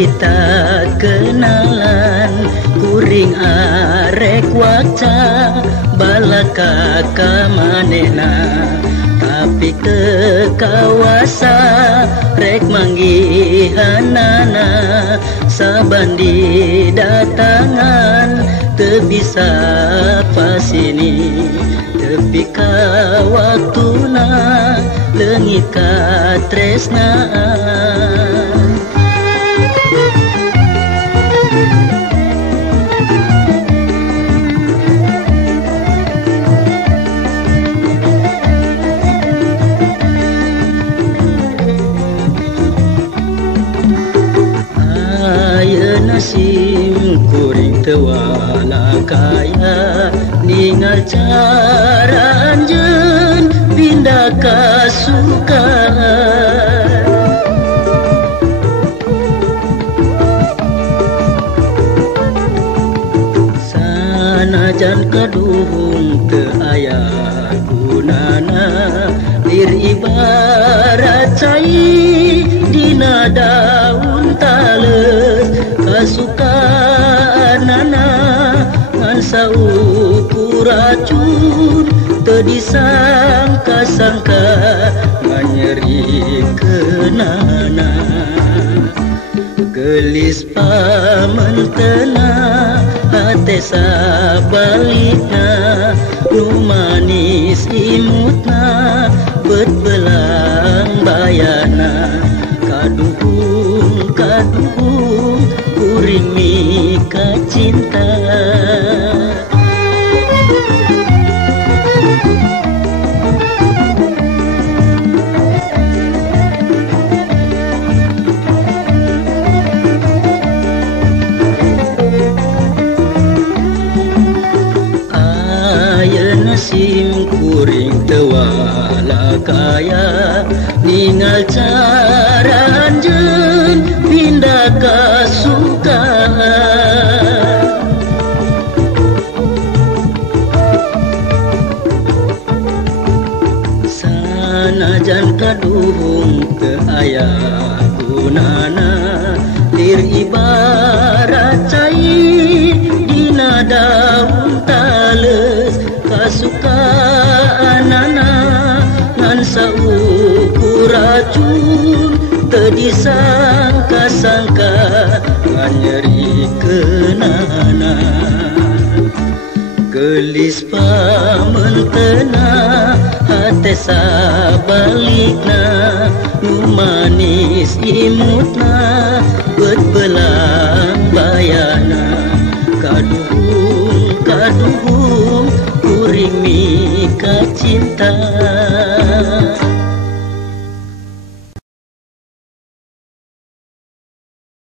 carita kenalan kuring arek waca balaka kamanena tapi ke kawasa rek manggihanana sabandi datangan teu bisa pasini tepi ka waktuna leungit ka tresnaan. Sim kuring tewala kaya ningal cara anjeun pindah ka sukan sanajan kaduhung teu aya gunana lir ibarat cai dina daun tales kasukaanana ngan saukur racun teu disangka-sangka ngan nyeri keunana gelis pamentena hate sabalikna nu manis imutna bet belang bayana kaduhung kuring mika cinta. Ayeuna sim kuring tewala kaya ningal cara anjeun pindah ka sukan sanajan kaduhung teu aya gunana lir ibarat cai dina daun tales kasukaanana ngan saukur racun teu disangka-sangka ngan nyeri keunana gelis pamentena hate sabalikna nu manis imutna bet belang bayana kaduhung kuring mika cinta.